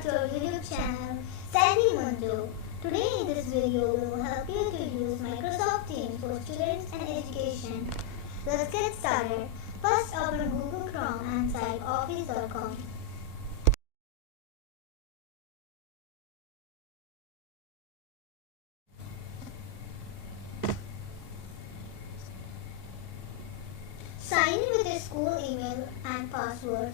back to our YouTube channel, sandymondo. Today in this video, we will help you to use Microsoft Teams for students and education. Let's get started. First, open Google Chrome and type office.com. Sign in with your school email and password.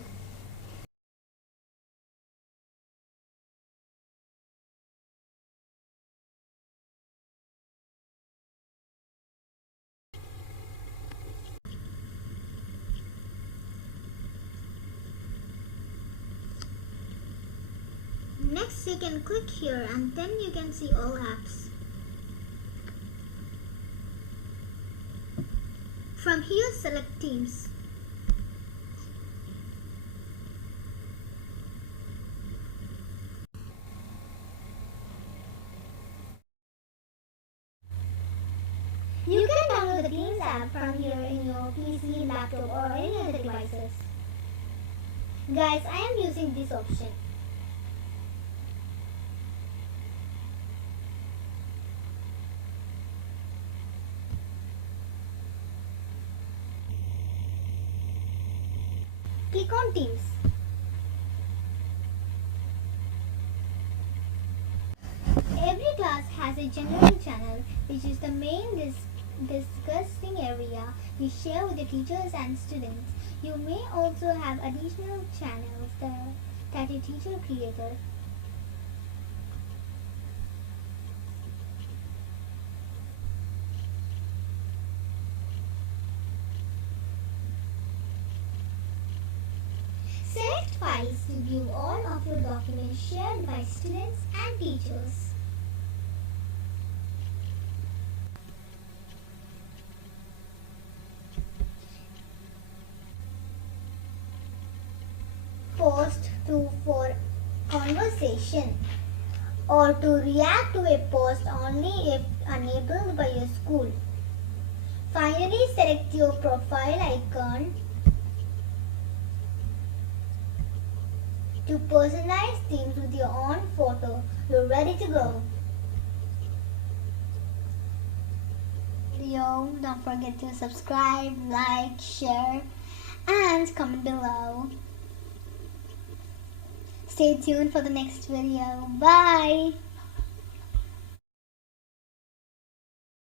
Next, you can click here and then you can see all apps. From here, select Teams. You can download the Teams app from here in your PC, laptop or any other devices. Guys, I am using this option. Click on Teams. Every class has a general channel, which is the main discussing area you share with the teachers and students. You may also have additional channels that your teacher created. Select files to view all of your documents shared by students and teachers. Post for conversation or to react to a post only if enabled by your school. Finally, select your profile icon to personalize themes with your own photo. You're ready to go. Don't forget to subscribe, like, share, and comment below. Stay tuned for the next video. Bye!